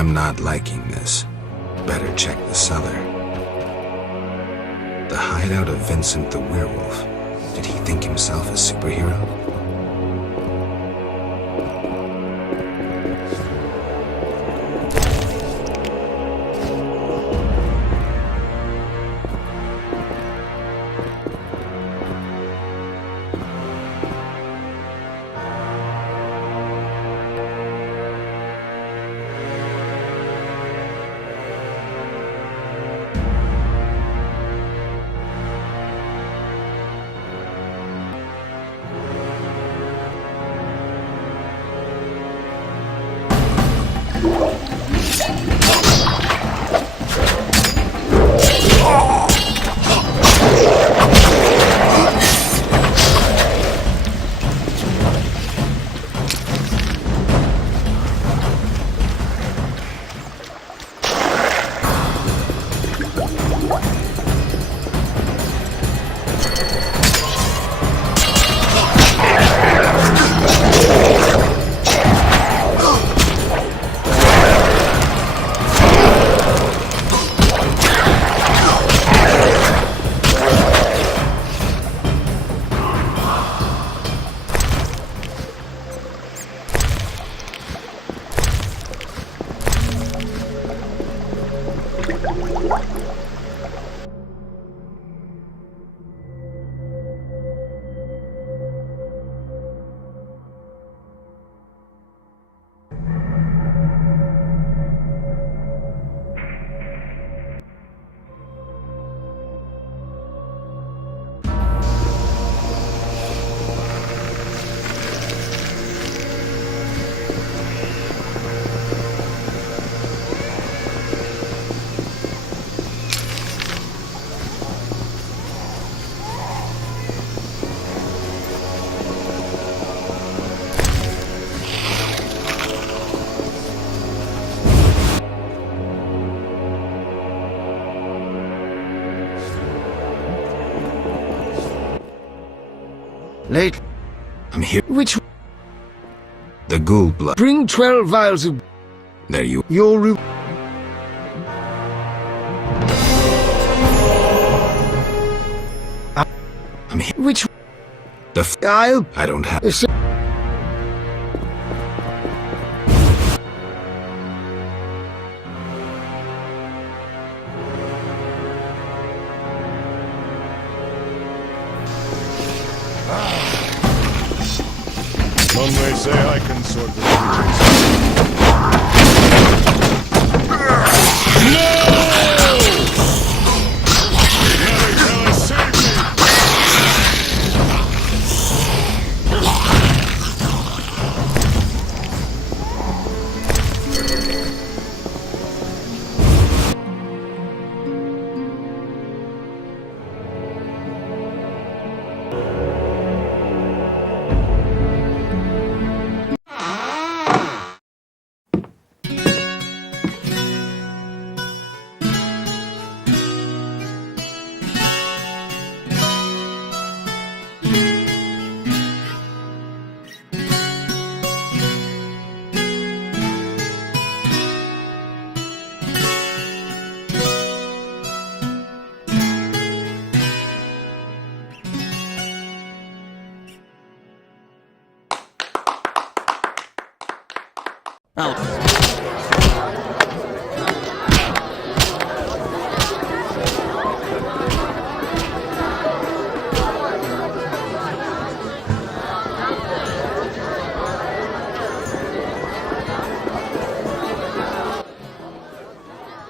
I'm not liking this. Better check the cellar. The hideout of Vincent the werewolf. Did he think himself a superhero? Late. I'm here. Which? The ghoul blood. Bring 12 vials of... There you... Your... I'm here. Which? The I don't have... One may say I can sort the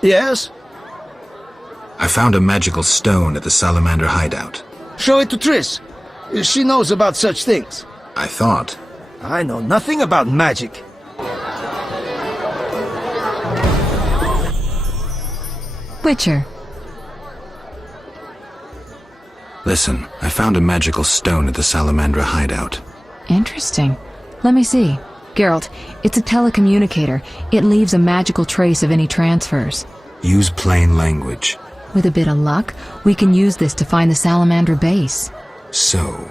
Yes? I found a magical stone at the salamander hideout. Show it to Triss. She knows about such things. I thought. I know nothing about magic. Witcher. Listen, I found a magical stone at the Salamandra hideout. Interesting. Let me see. Geralt, it's a telecommunicator. It leaves a magical trace of any transfers. Use plain language. With a bit of luck, we can use this to find the Salamander base. So...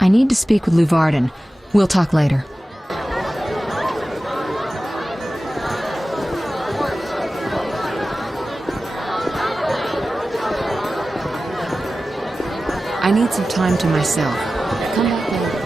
I need to speak with Luvarden. We'll talk later. I need some time to myself. Come back later.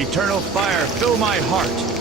Eternal fire, fill my heart.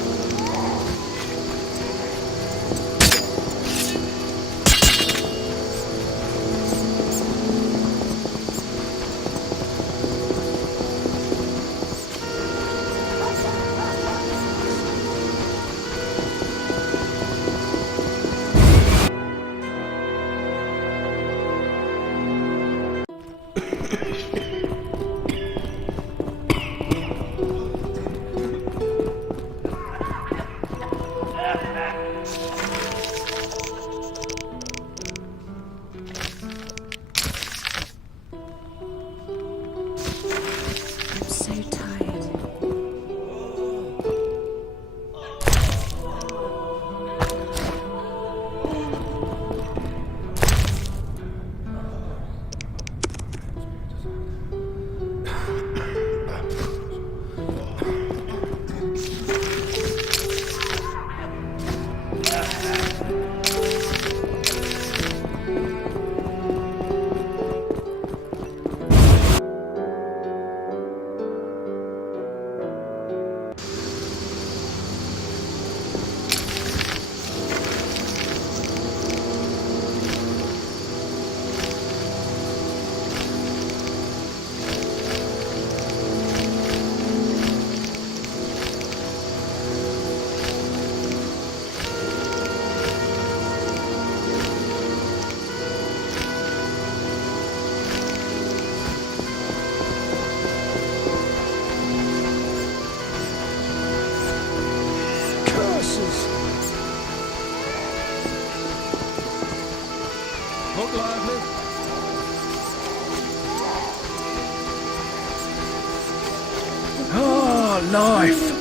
knife.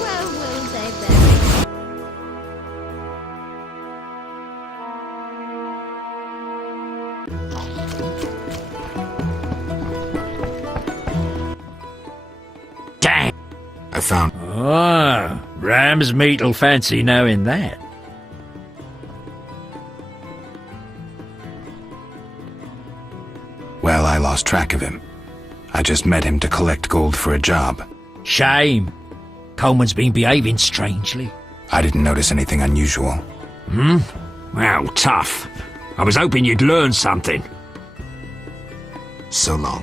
Well, will they then? Dang! I found... Oh, ram's meat'll fancy knowing that. Well, I lost track of him. I just met him to collect gold for a job. Shame. Coleman's been behaving strangely. I didn't notice anything unusual. Well, tough. I was hoping you'd learn something. So long.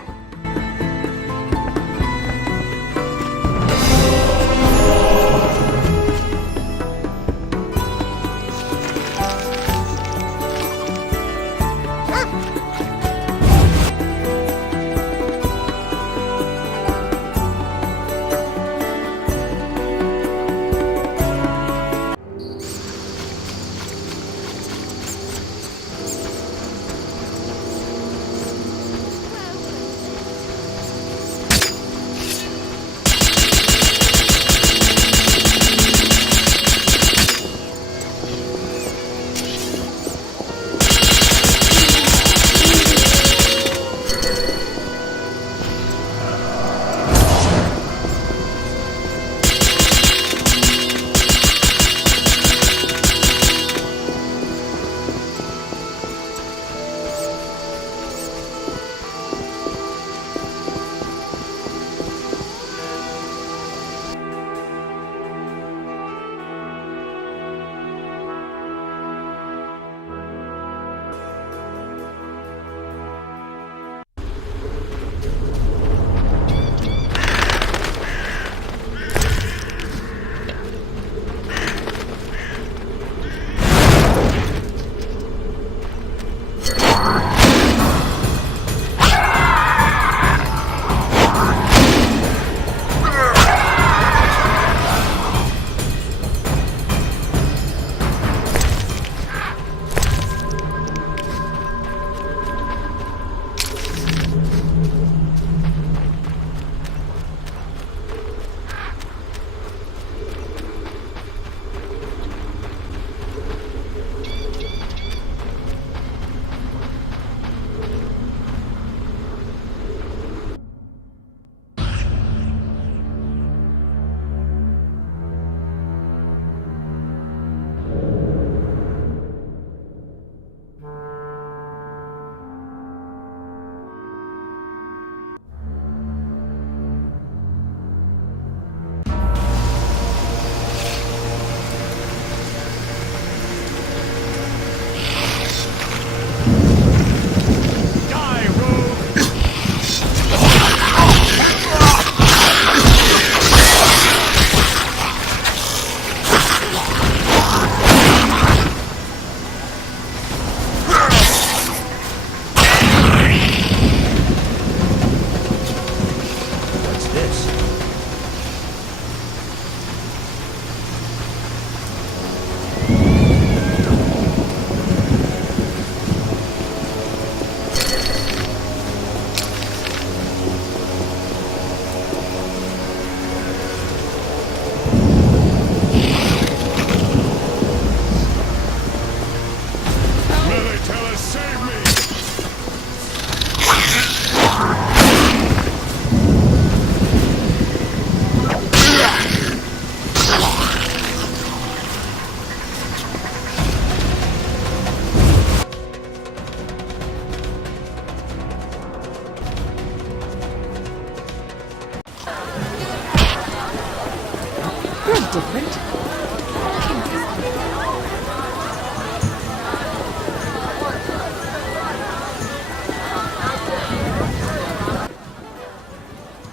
different.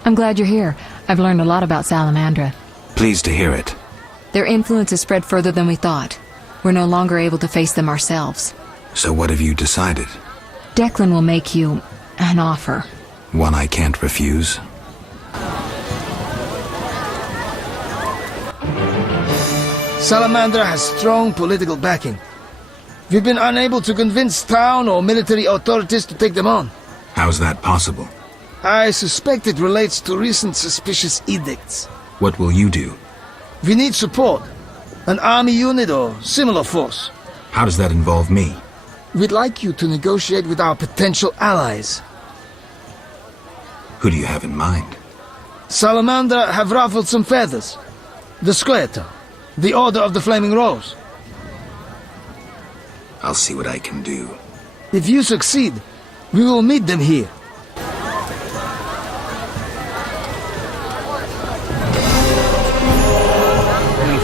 I'm glad you're here. I've learned a lot about Salamandra. Pleased to hear it. Their influence has spread further than we thought. We're no longer able to face them ourselves. So what have you decided? Declan will make you an offer. One I can't refuse? Salamandra has strong political backing. We've been unable to convince town or military authorities to take them on. How's that possible? I suspect it relates to recent suspicious edicts. What will you do? We need support. An army unit or similar force. How does that involve me? We'd like you to negotiate with our potential allies. Who do you have in mind? Salamander have ruffled some feathers. The Squareto. The Order of the Flaming Rose. I'll see what I can do. If you succeed, we will meet them here.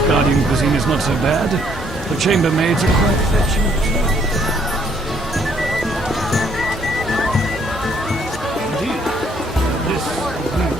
Guardian cuisine is not so bad. The chambermaids are quite fetching. Indeed, this is new.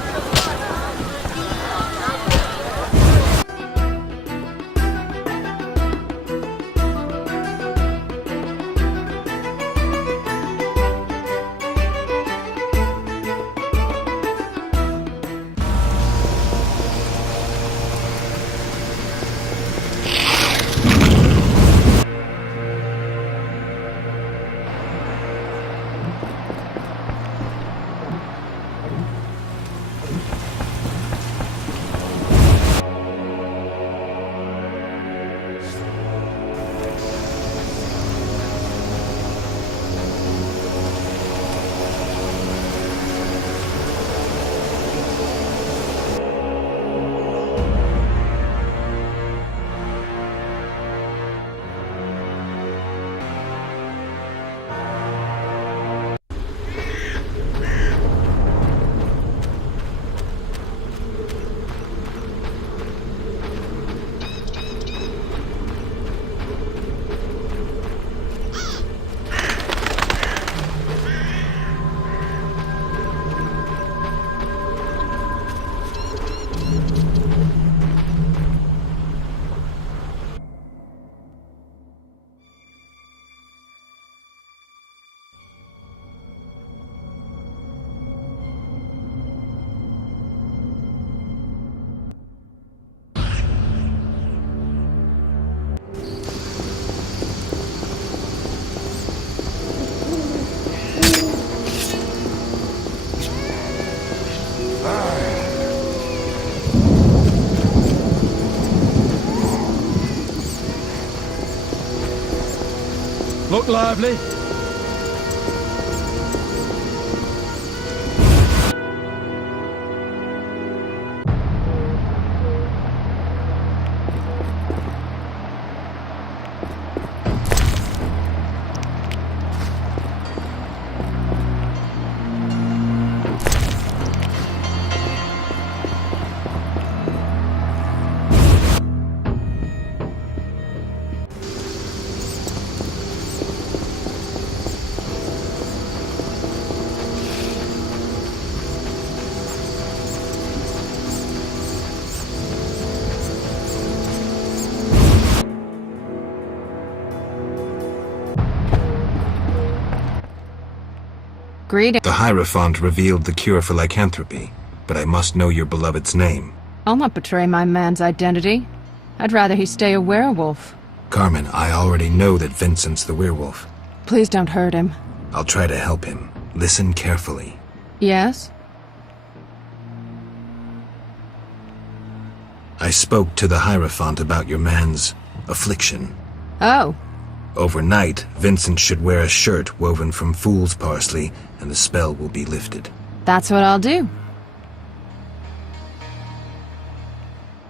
Look lively. Greetings. The Hierophant revealed the cure for lycanthropy, but I must know your beloved's name. I'll not betray my man's identity. I'd rather he stay a werewolf. Carmen, I already know that Vincent's the werewolf. Please don't hurt him. I'll try to help him. Listen carefully. Yes? I spoke to the Hierophant about your man's affliction. Oh. Overnight, Vincent should wear a shirt woven from fool's parsley, and the spell will be lifted. That's what I'll do.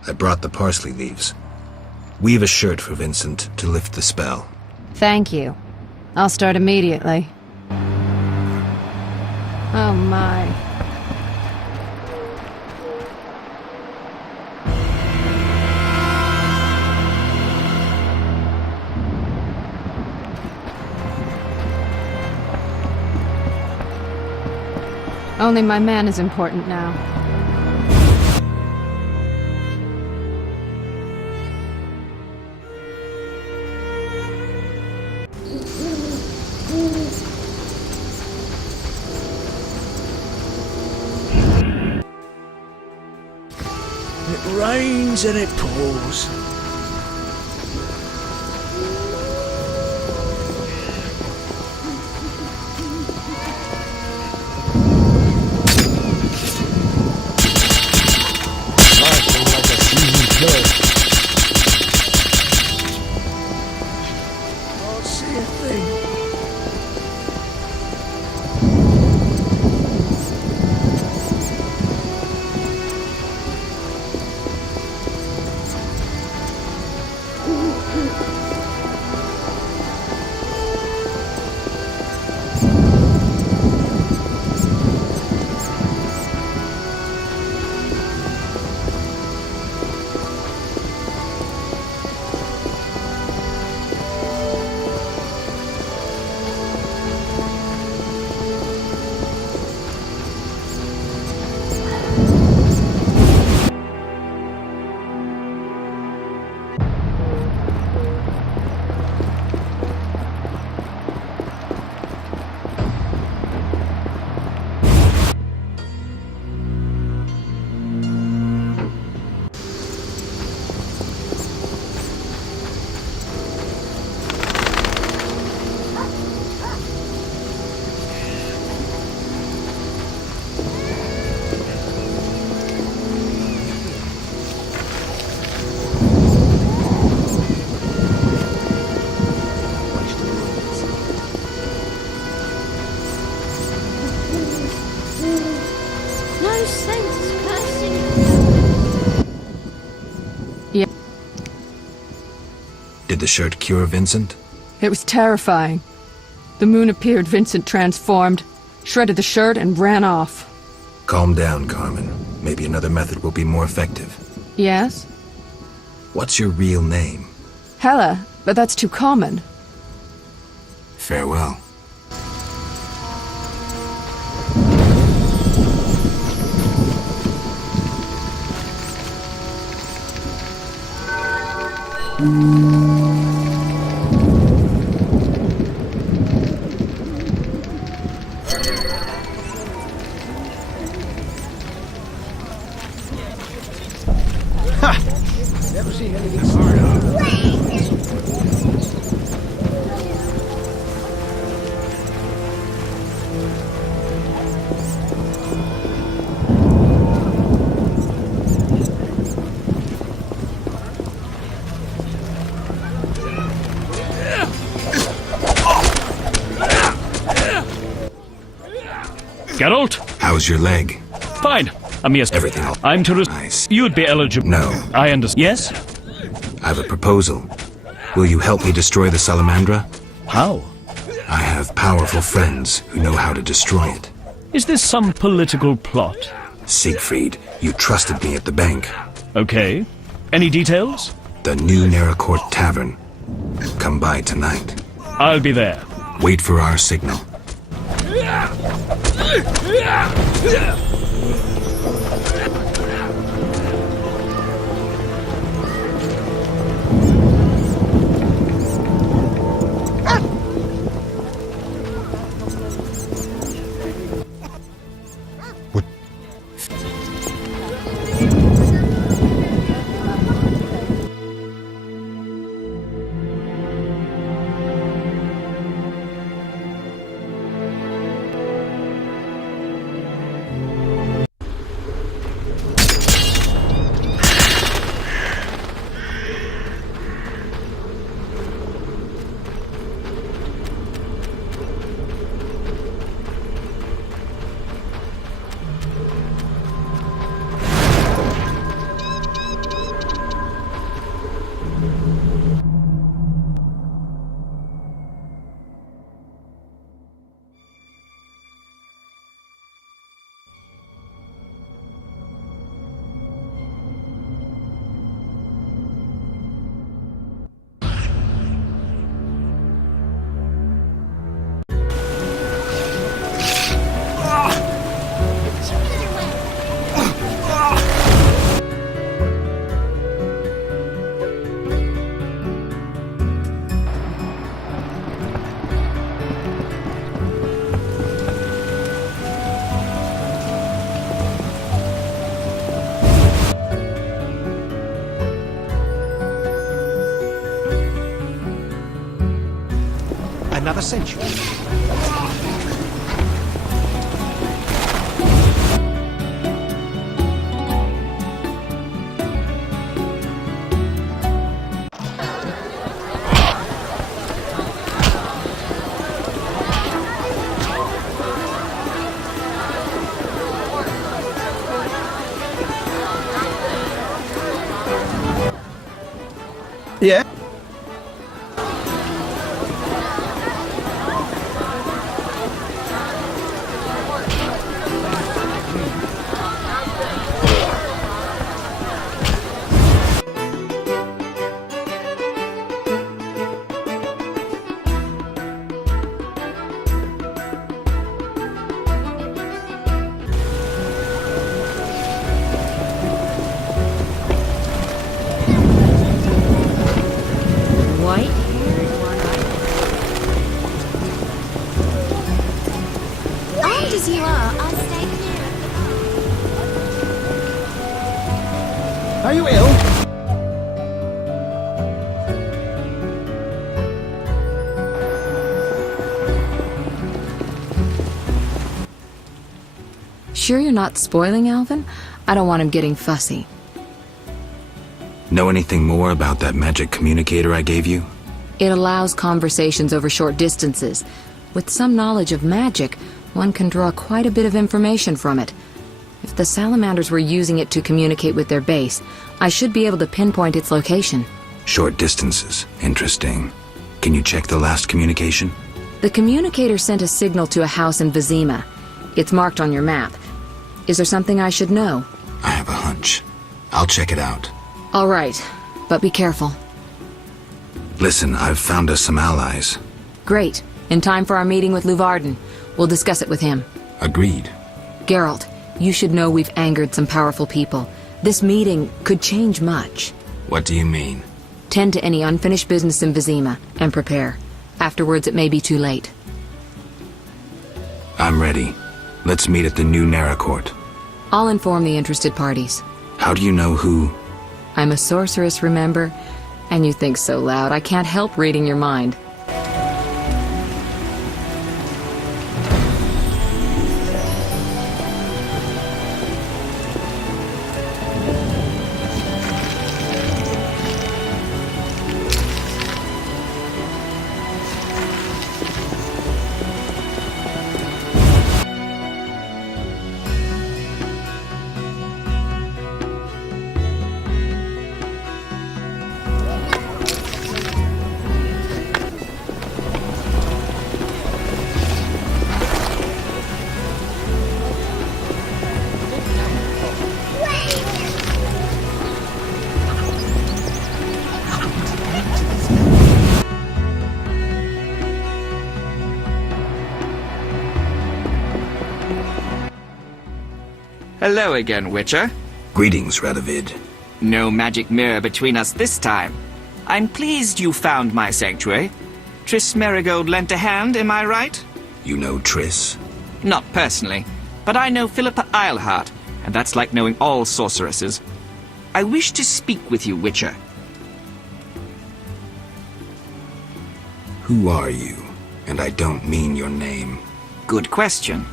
I brought the parsley leaves. Weave a shirt for Vincent to lift the spell. Thank you. I'll start immediately. Oh my. Only my man is important now. It rains and it pours. Did the shirt cure Vincent? It was terrifying. The moon appeared, Vincent transformed, shredded the shirt, and ran off. Calm down, Carmen. Maybe another method will be more effective. Yes? What's your real name? Hella, but that's too common. Farewell. Never seen anything. Geralt? How's your leg? Fine. Yes. Everything all I'm to nice. You'd be eligible. No. I understand. Yes? I have a proposal. Will you help me destroy the Salamandra? How? I have powerful friends who know how to destroy it. Is this some political plot? Siegfried, you trusted me at the bank. Okay. Any details? The new Neracourt Tavern. Come by tonight. I'll be there. Wait for our signal. Another century. Yeah? Armed as you are, I'll stay clear. Are you ill? Sure you're not spoiling Alvin? I don't want him getting fussy. Know anything more about that magic communicator I gave you? It allows conversations over short distances. With some knowledge of magic, one can draw quite a bit of information from it. If the salamanders were using it to communicate with their base, I should be able to pinpoint its location. Short distances. Interesting. Can you check the last communication? The communicator sent a signal to a house in Vizima. It's marked on your map. Is there something I should know? I have a hunch. I'll check it out. All right, but be careful. Listen, I've found us some allies. Great. In time for our meeting with Luvarden. We'll discuss it with him. Agreed. Geralt, you should know we've angered some powerful people. This meeting could change much. What do you mean? Tend to any unfinished business in Vizima, and prepare. Afterwards, it may be too late. I'm ready. Let's meet at the new Naracourt. I'll inform the interested parties. How do you know who? I'm a sorceress, remember? And you think so loud, I can't help reading your mind. Hello again, Witcher. Greetings, Radovid. No magic mirror between us this time. I'm pleased you found my sanctuary. Triss Merigold lent a hand, am I right? You know Triss? Not personally, but I know Philippa Eilhart, and that's like knowing all sorceresses. I wish to speak with you, Witcher. Who are you? And I don't mean your name. Good question,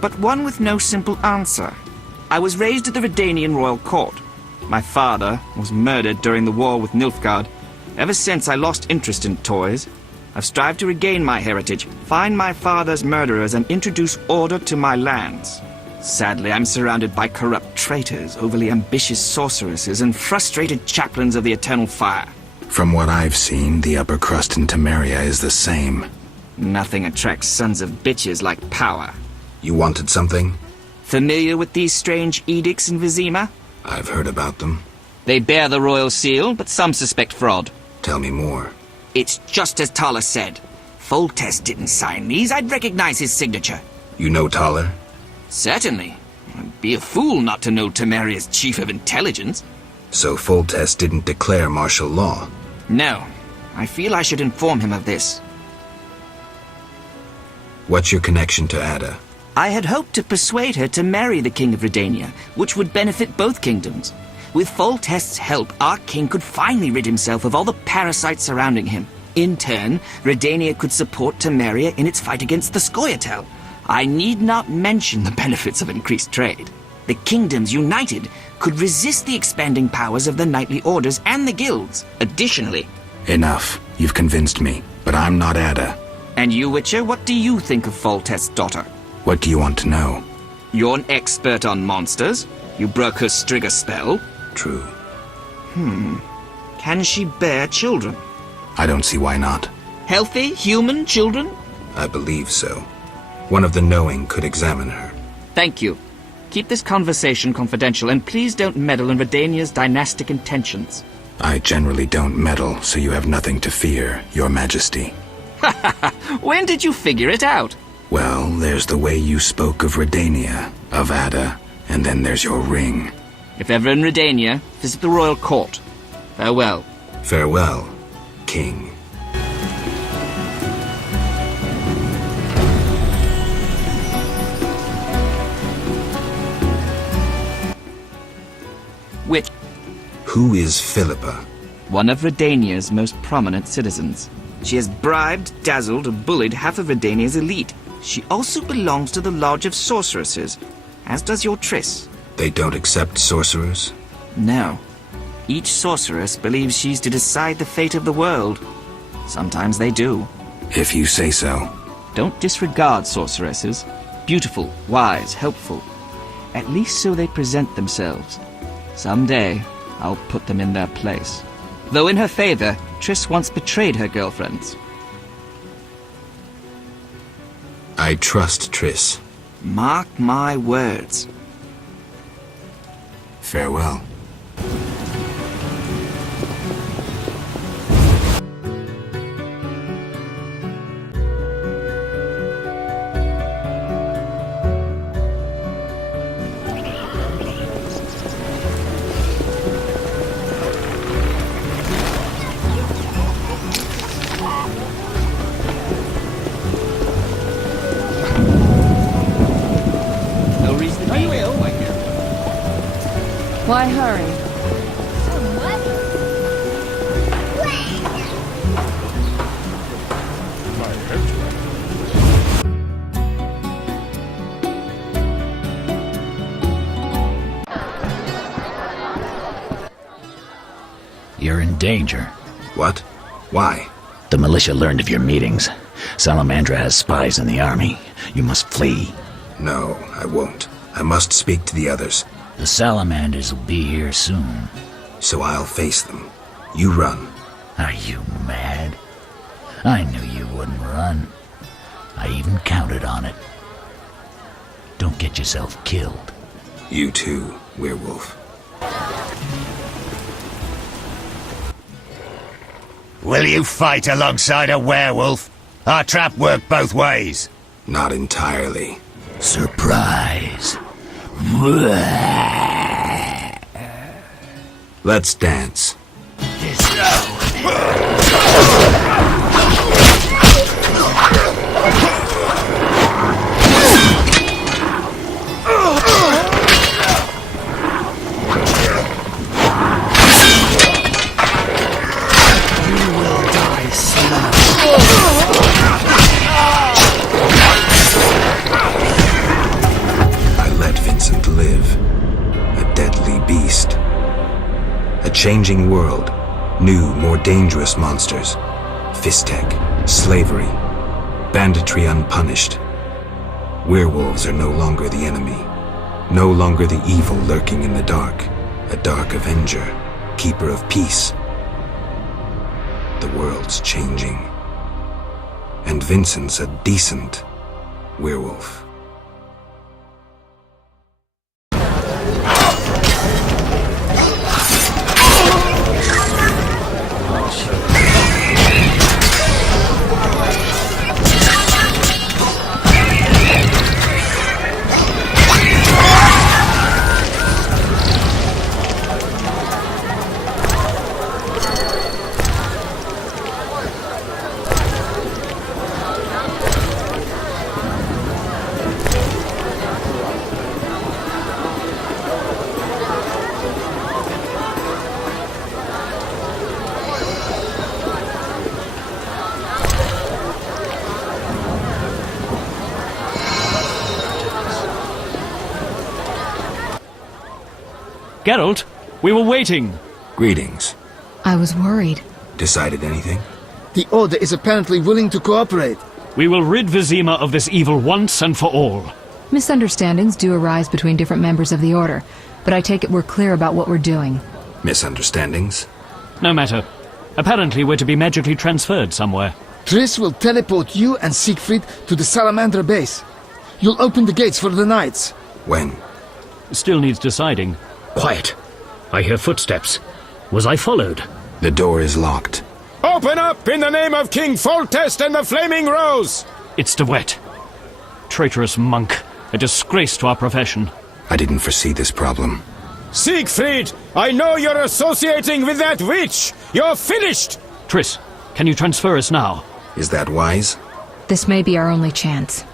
but one with no simple answer. I was raised at the Redanian royal court. My father was murdered during the war with Nilfgaard. Ever since I lost interest in toys, I've strived to regain my heritage, find my father's murderers, and introduce order to my lands. Sadly, I'm surrounded by corrupt traitors, overly ambitious sorceresses, and frustrated chaplains of the Eternal Fire. From what I've seen, the upper crust in Temeria is the same. Nothing attracts sons of bitches like power. You wanted something? Familiar with these strange edicts in Vizima? I've heard about them. They bear the royal seal, but some suspect fraud. Tell me more. It's just as Tala said. Foltest didn't sign these. I'd recognize his signature. You know Taller? Certainly. I'd be a fool not to know Temeria's chief of intelligence. So Foltest didn't declare martial law? No. I feel I should inform him of this. What's your connection to Ada? I had hoped to persuade her to marry the King of Redania, which would benefit both kingdoms. With Foltest's help, our king could finally rid himself of all the parasites surrounding him. In turn, Redania could support Temeria in its fight against the Scoia'tael. I need not mention the benefits of increased trade. The kingdoms united could resist the expanding powers of the knightly orders and the guilds. Additionally... Enough. You've convinced me, but I'm not Ada. And you, Witcher, what do you think of Foltest's daughter? What do you want to know? You're an expert on monsters. You broke her Strigger spell. True. Can she bear children? I don't see why not. Healthy, human children? I believe so. One of the knowing could examine her. Thank you. Keep this conversation confidential, and please don't meddle in Redania's dynastic intentions. I generally don't meddle, so you have nothing to fear, Your Majesty. When did you figure it out? Well, there's the way you spoke of Redania, of Ada, and then there's your ring. If ever in Redania, visit the royal court. Farewell. Farewell, King. Which? Who is Philippa? One of Redania's most prominent citizens. She has bribed, dazzled, or bullied half of Redania's elite. She also belongs to the Lodge of Sorceresses, as does your Triss. They don't accept sorcerers? No. Each sorceress believes she's to decide the fate of the world. Sometimes they do. If you say so. Don't disregard sorceresses. Beautiful, wise, helpful. At least so they present themselves. Someday, I'll put them in their place. Though in her favor, Triss once betrayed her girlfriends. I trust Triss. Mark my words. Farewell. No reason to be ill. Why hurry? You're in danger. What? Why? The militia learned of your meetings. Salamandra has spies in the army. You must flee. No, I won't. I must speak to the others. The Salamanders will be here soon. So I'll face them. You run. Are you mad? I knew you wouldn't run. I even counted on it. Don't get yourself killed. You too, werewolf. Will you fight alongside a werewolf? Our trap worked both ways. Not entirely. Surprise. Let's dance. I let Vincent live. A deadly beast. A changing world. New, more dangerous monsters. Fistek. Slavery. Banditry unpunished. Werewolves are no longer the enemy. No longer the evil lurking in the dark. A dark avenger. Keeper of peace. The world's changing. And Vincent's a decent werewolf. Geralt, we were waiting. Greetings. I was worried. Decided anything? The Order is apparently willing to cooperate. We will rid Vizima of this evil once and for all. Misunderstandings do arise between different members of the Order, but I take it we're clear about what we're doing. Misunderstandings? No matter. Apparently we're to be magically transferred somewhere. Triss will teleport you and Siegfried to the Salamander base. You'll open the gates for the knights. When? Still needs deciding. Quiet. I hear footsteps. Was I followed? The door is locked. Open up in the name of King Foltest and the Flaming Rose! It's DeWitt. Traitorous monk. A disgrace to our profession. I didn't foresee this problem. Siegfried, I know you're associating with that witch! You're finished! Triss, can you transfer us now? Is that wise? This may be our only chance.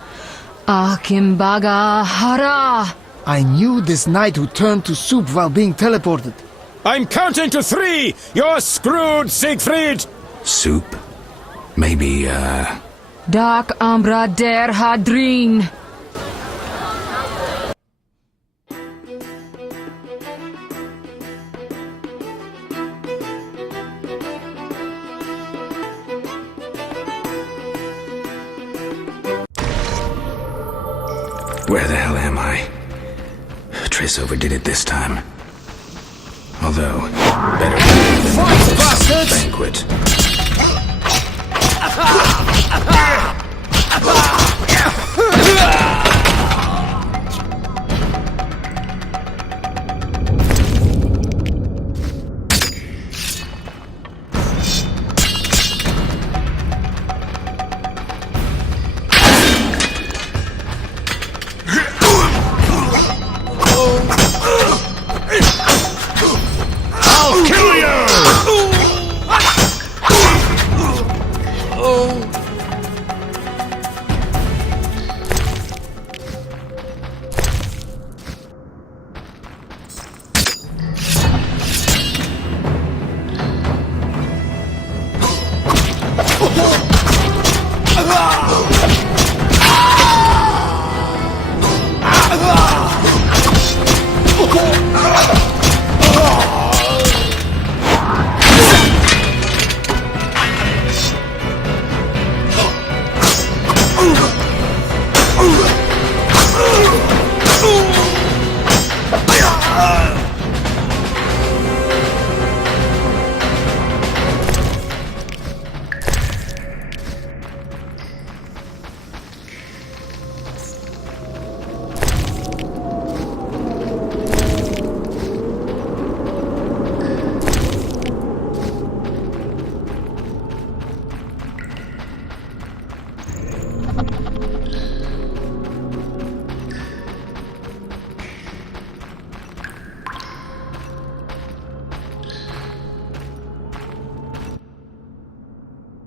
Akimbaga Hara! I knew this knight who turned to soup while being teleported. I'm counting to 3! You're screwed, Siegfried! Soup? Maybe, Dark Umbra der Hadrin! Where the hell am I? Triss overdid it this time. All Although, better than a banquet.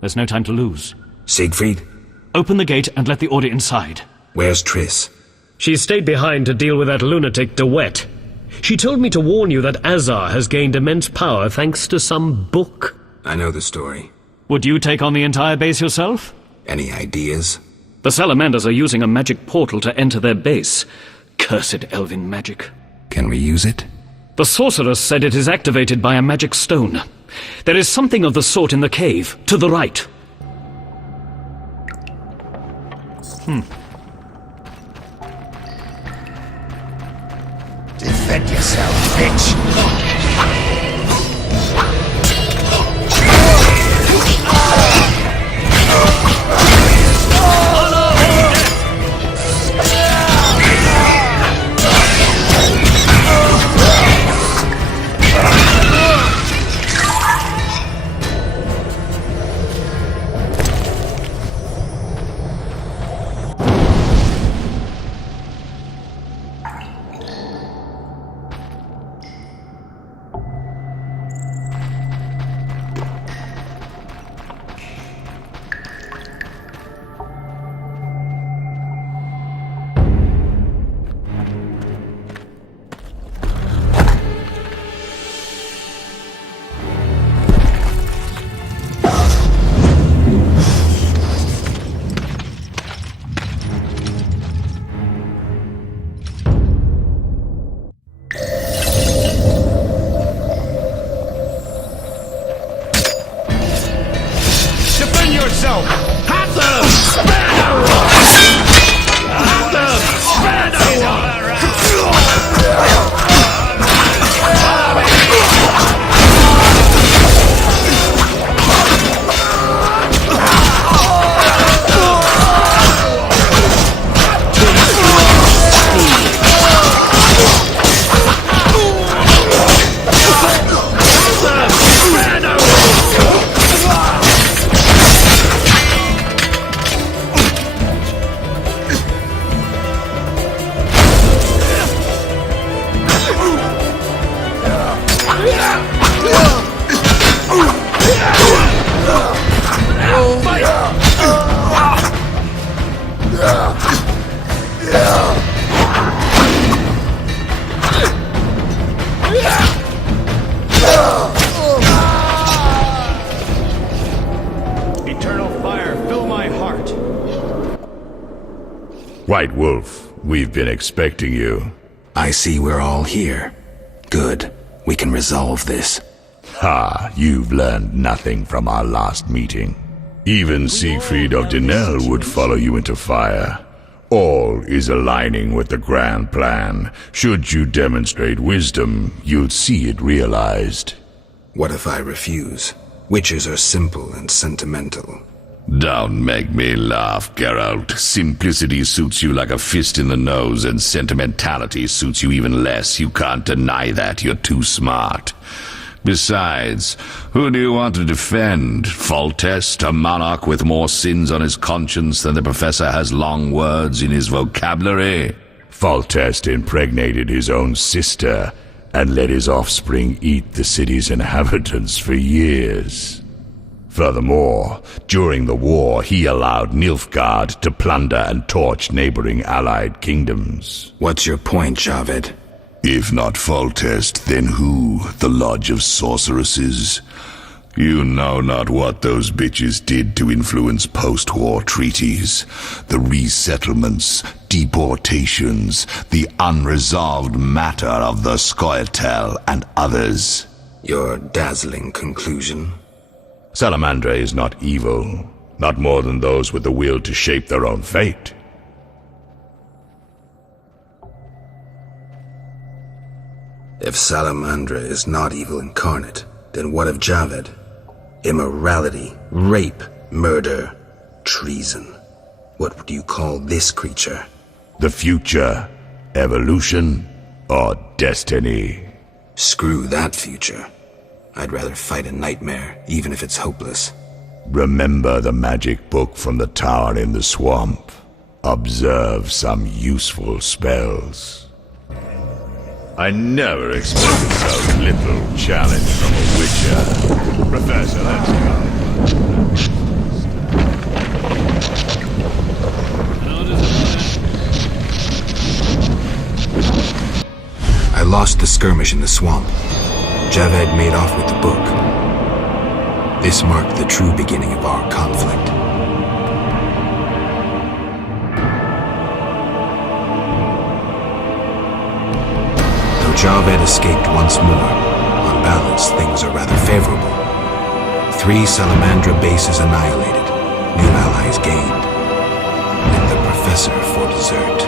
There's no time to lose. Siegfried? Open the gate and let the order inside. Where's Triss? She stayed behind to deal with that lunatic DeWitt. She told me to warn you that Azar has gained immense power thanks to some book. I know the story. Would you take on the entire base yourself? Any ideas? The Salamanders are using a magic portal to enter their base. Cursed elven magic. Can we use it? The sorceress said it is activated by a magic stone. There is something of the sort in the cave, to the right. Defend yourself, bitch! White Wolf, we've been expecting you. I see we're all here. Good. We can resolve this. Ha, you've learned nothing from our last meeting. Even Siegfried of Denel would follow you into fire. All is aligning with the grand plan. Should you demonstrate wisdom, you'll see it realized. What if I refuse? Witches are simple and sentimental. Don't make me laugh, Geralt. Simplicity suits you like a fist in the nose, and sentimentality suits you even less. You can't deny that. You're too smart. Besides, who do you want to defend? Foltest, a monarch with more sins on his conscience than the professor has long words in his vocabulary? Foltest impregnated his own sister and let his offspring eat the city's inhabitants for years. Furthermore, during the war, he allowed Nilfgaard to plunder and torch neighboring allied kingdoms. What's your point, Javed? If not Foltest, then who? The Lodge of Sorceresses? You know not what those bitches did to influence post-war treaties. The resettlements, deportations, the unresolved matter of the Scoia'tael and others. Your dazzling conclusion? Salamandra is not evil, not more than those with the will to shape their own fate. If Salamandra is not evil incarnate, then what of Javed? Immorality, rape, murder, treason. What would you call this creature? The future, evolution, or destiny? Screw that future. I'd rather fight a nightmare, even if it's hopeless. Remember the magic book from the tower in the swamp. Observe some useful spells. I never expected so little challenge from a witcher. Professor, let's go. I lost the skirmish in the swamp. Javed made off with the book. This marked the true beginning of our conflict. Javed escaped once more. On balance, things are rather favorable. 3 Salamandra bases annihilated, new allies gained, and the Professor for dessert.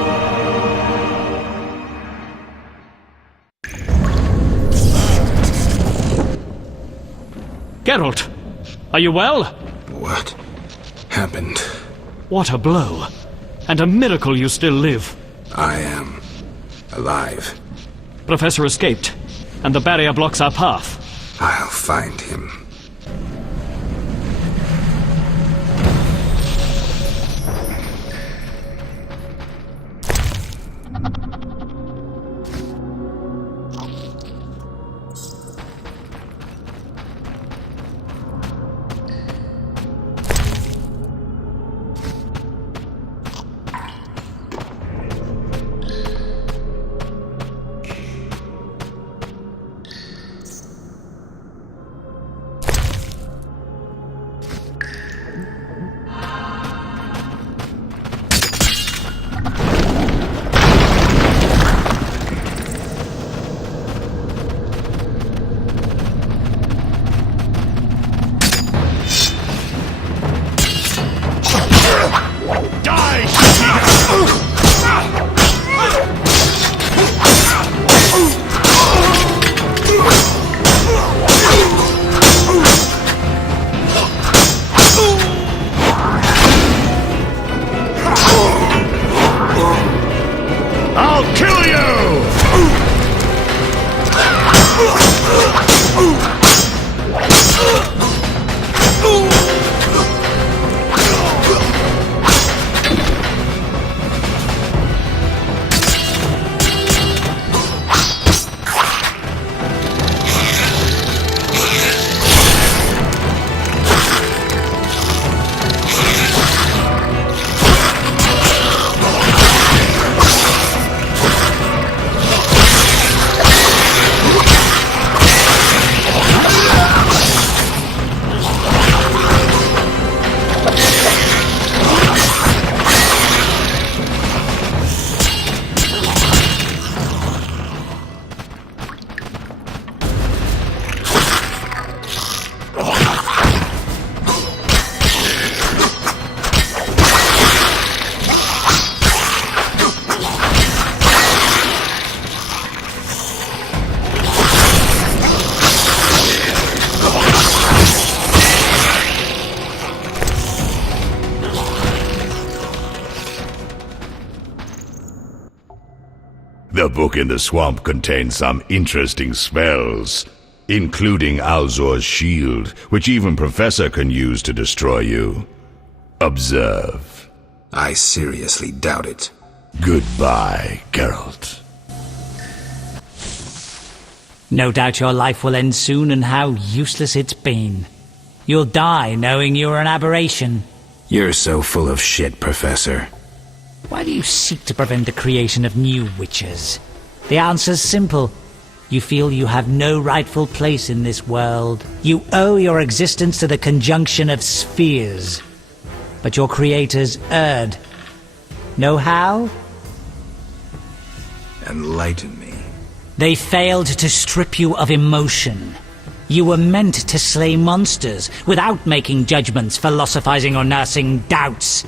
Geralt, are you well? What happened? What a blow. And a miracle you still live. I am alive. Professor escaped, and the barrier blocks our path. I'll find him. The book in the swamp contains some interesting spells, including Alzor's shield, which even Professor can use to destroy you. Observe. I seriously doubt it. Goodbye, Geralt. No doubt your life will end soon, and how useless it's been. You'll die knowing you're an aberration. You're so full of shit, Professor. Why do you seek to prevent the creation of new witches? The answer's simple. You feel you have no rightful place in this world. You owe your existence to the conjunction of spheres. But your creators erred. Know how? Enlighten me. They failed to strip you of emotion. You were meant to slay monsters without making judgments, philosophizing or nursing doubts.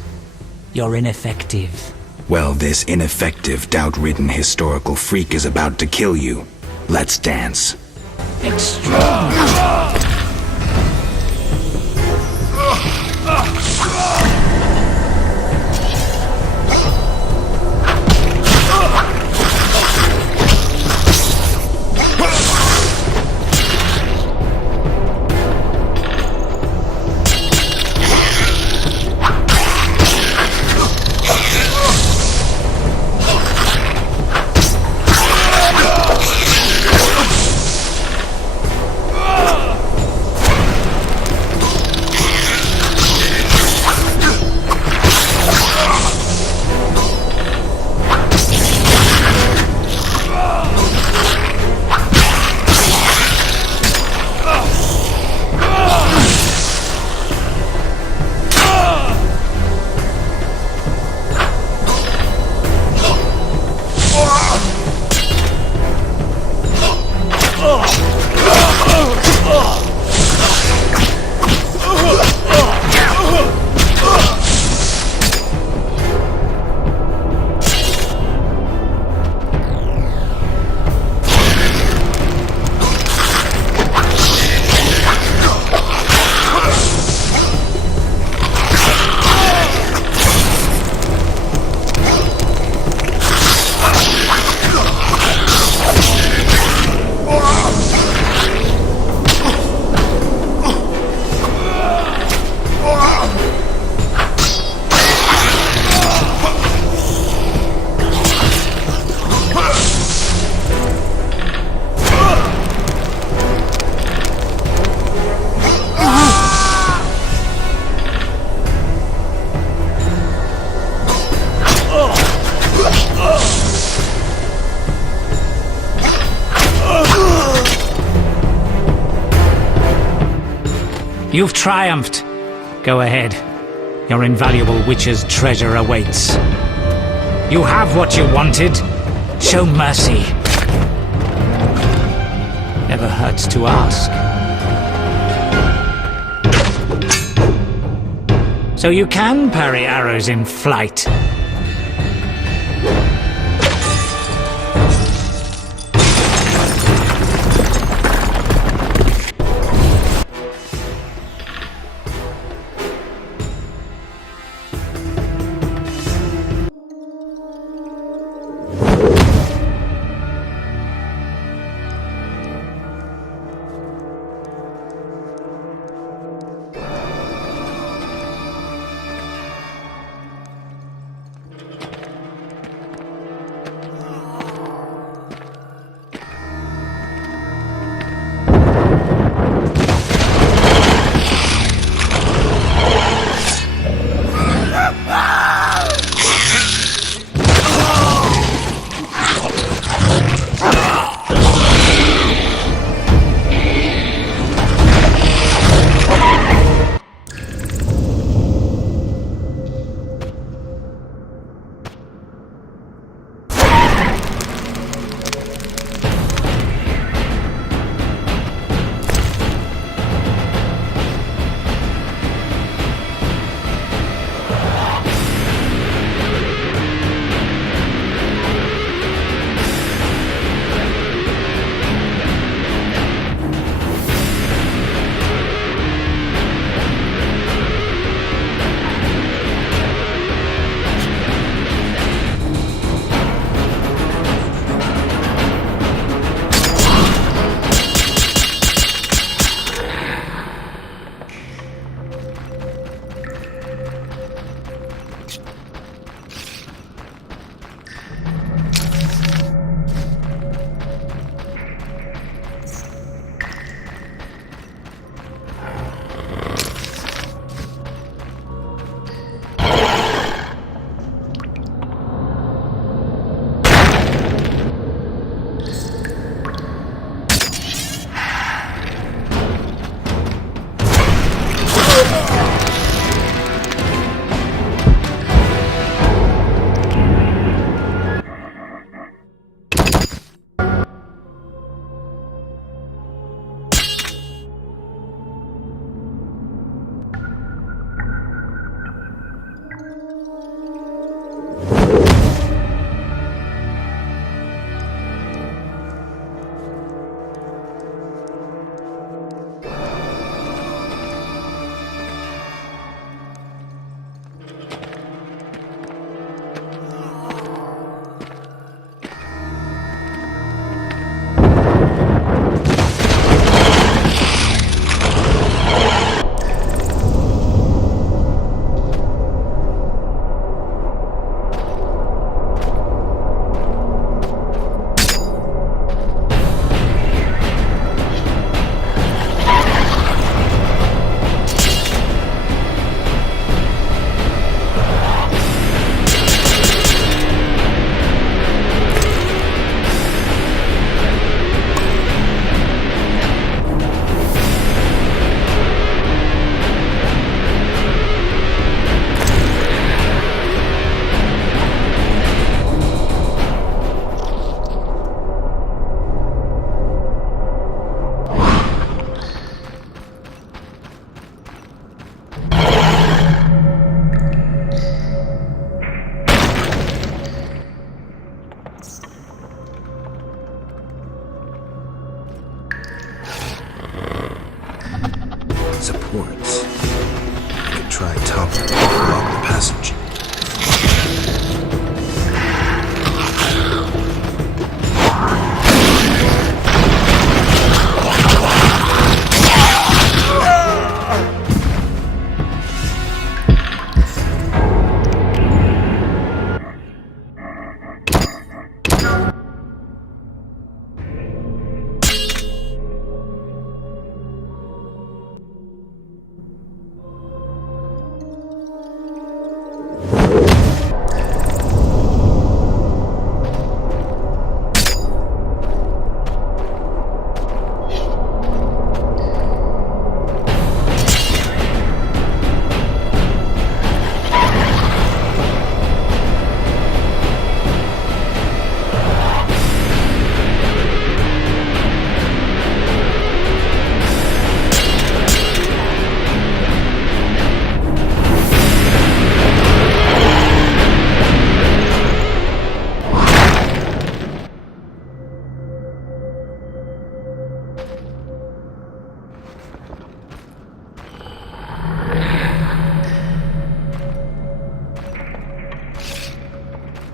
You're ineffective. Well, this ineffective, doubt-ridden historical freak is about to kill you. Let's dance. Extra! You've triumphed. Go ahead. Your invaluable witch's treasure awaits. You have what you wanted. Show mercy. Never hurts to ask. So you can parry arrows in flight.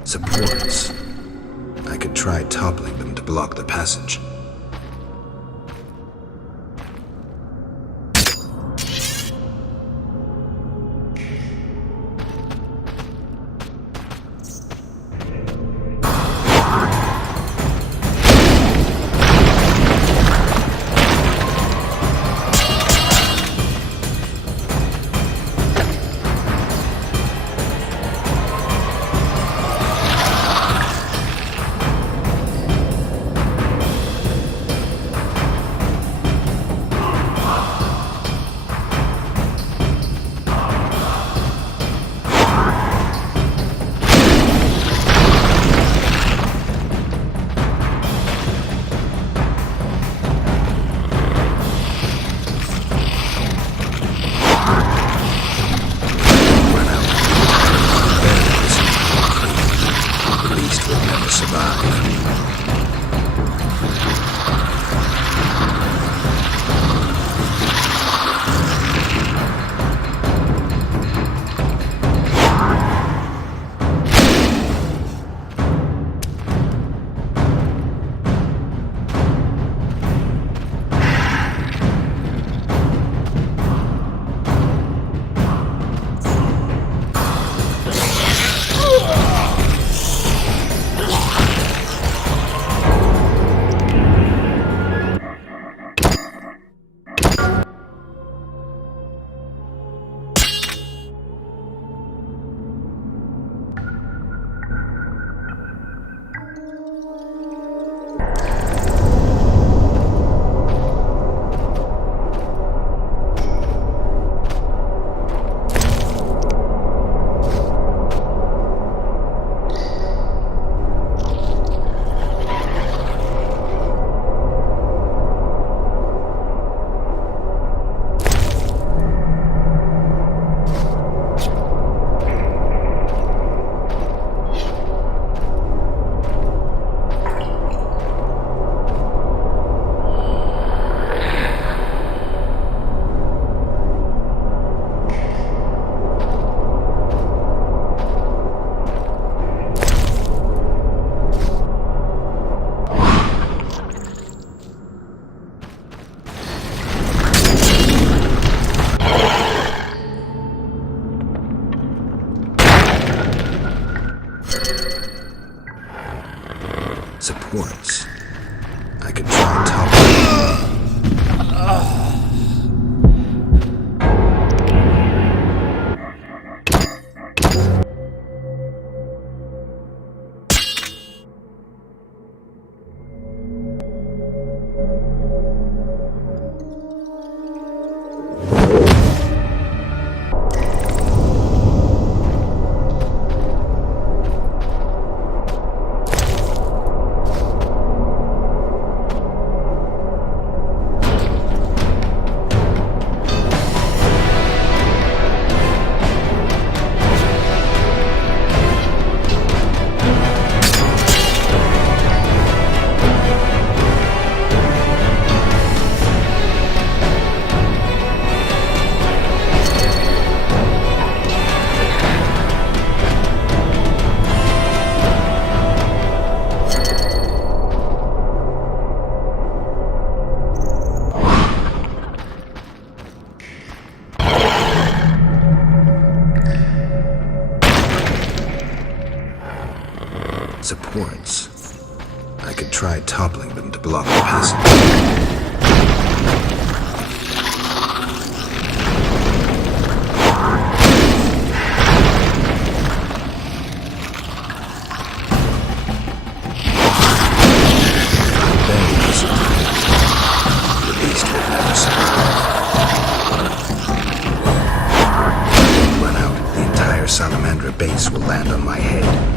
Supports. I could try toppling them to block the passage. Supports. I could try toppling. Supports. I could try toppling them to block the passage. Salamandra base will land on my head.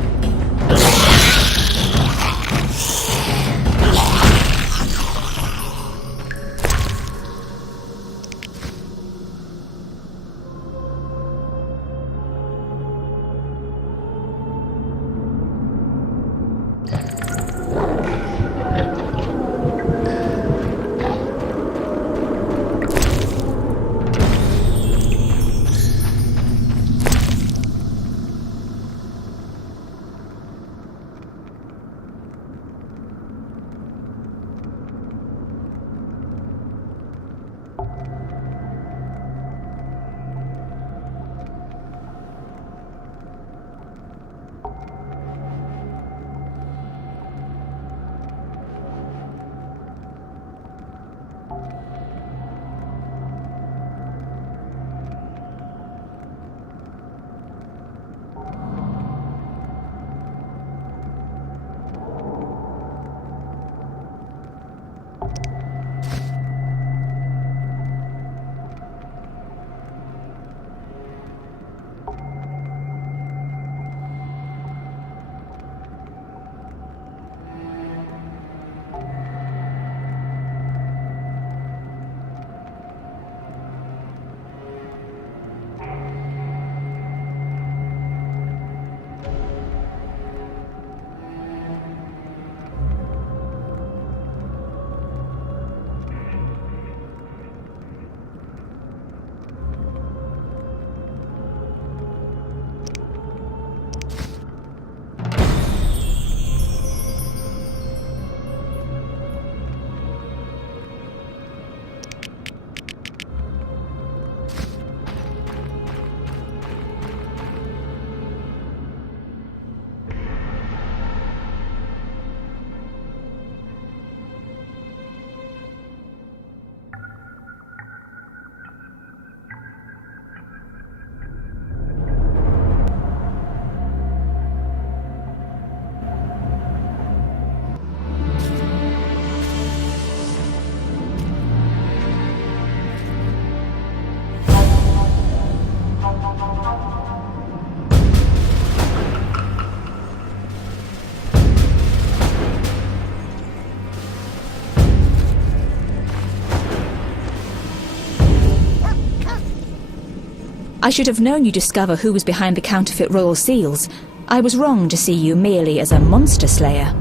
I should have known you'd discover who was behind the counterfeit royal seals. I was wrong to see you merely as a monster slayer.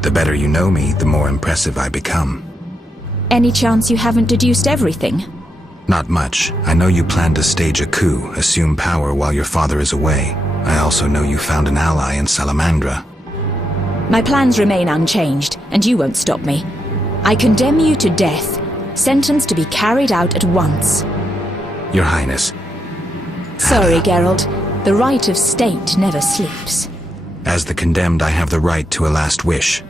The better you know me, the more impressive I become. Any chance you haven't deduced everything? Not much. I know you plan to stage a coup, assume power while your father is away. I also know you found an ally in Salamandra. My plans remain unchanged, and you won't stop me. I condemn you to death, sentenced to be carried out at once. Your Highness. Sorry, Geralt. The right of state never sleeps. As the condemned, I have the right to a last wish.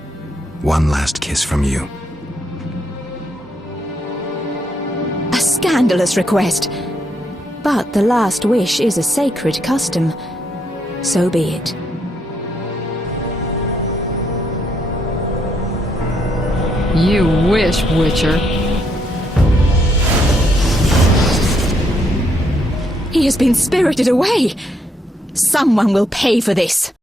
One last kiss from you. A scandalous request. But the last wish is a sacred custom. So be it. You wish, Witcher. He has been spirited away. Someone will pay for this.